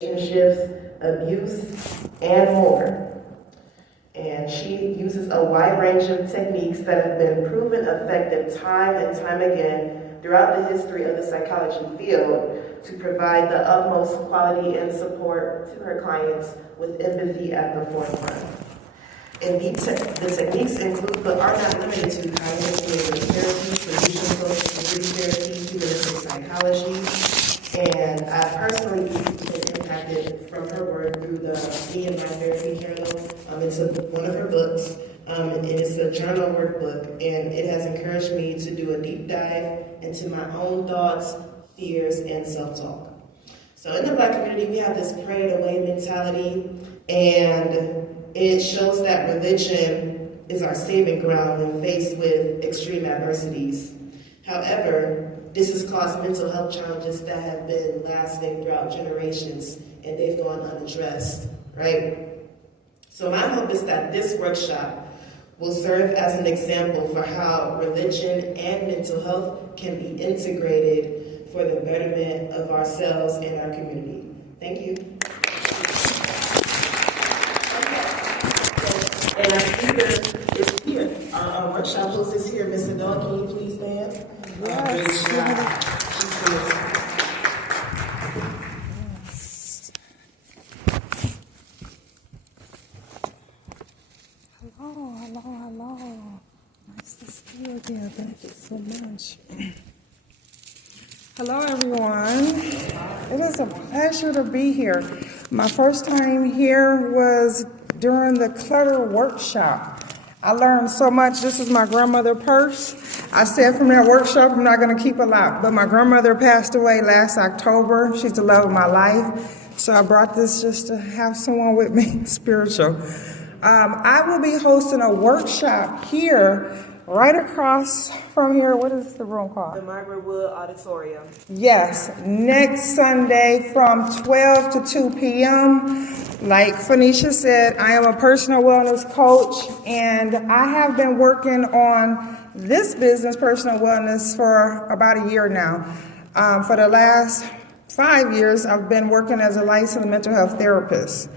relationships, abuse, and more. And she uses a wide range of techniques that have been proven effective time and time again throughout the history of the psychology field to provide the utmost quality and support to her clients with empathy at the forefront. And the techniques include, but are not limited to, cognitive behavioral therapy, solution-focused therapy, humanistic psychology, and I personally been impacted from her work through the Me and My Therapy Journal. It's one of her books, and it's a journal workbook, and it has encouraged me to do a deep dive into my own thoughts, fears, and self-talk. So in the Black community, we have this pray it away mentality, and it shows that religion is our saving ground when faced with extreme adversities. However, this has caused mental health challenges that have been lasting throughout generations, and they've gone unaddressed, right? So my hope is that this workshop will serve as an example for how religion and mental health can be integrated for the betterment of ourselves and our community. Thank you. And our speaker is here. Our workshop host is here. Ms. Adol, can you please stand? Yes. Hello. Nice to see you again. Thank you so much. Hello, everyone. It is a pleasure to be here. My first time here was during the clutter workshop. I learned so much. This is my grandmother's purse. I said from that workshop, I'm not going to keep a lot, but my grandmother passed away last October. She's the love of my life. So I brought this just to have someone with me, spiritual. I will be hosting a workshop here, right across from here. What is the room called? The Margaret Wood Auditorium. Yes, next Sunday from 12 to 2 p.m. Like Phoenicia said, I am a personal wellness coach, and I have been working on this business, personal wellness, for about a year now. For the last 5 years, I've been working as a licensed mental health therapist.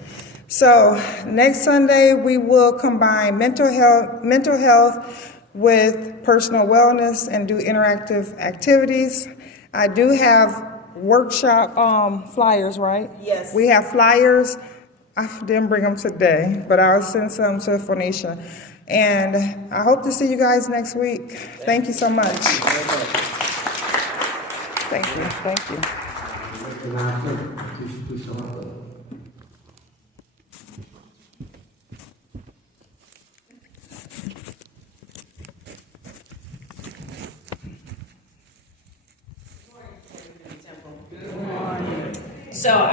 So next Sunday, we will combine mental health with personal wellness and do interactive activities. I do have workshop flyers, right? Yes. We have flyers. I didn't bring them today, but I'll send some to Phoenicia. And I hope to see you guys next week. Thank you so much. Thank you. So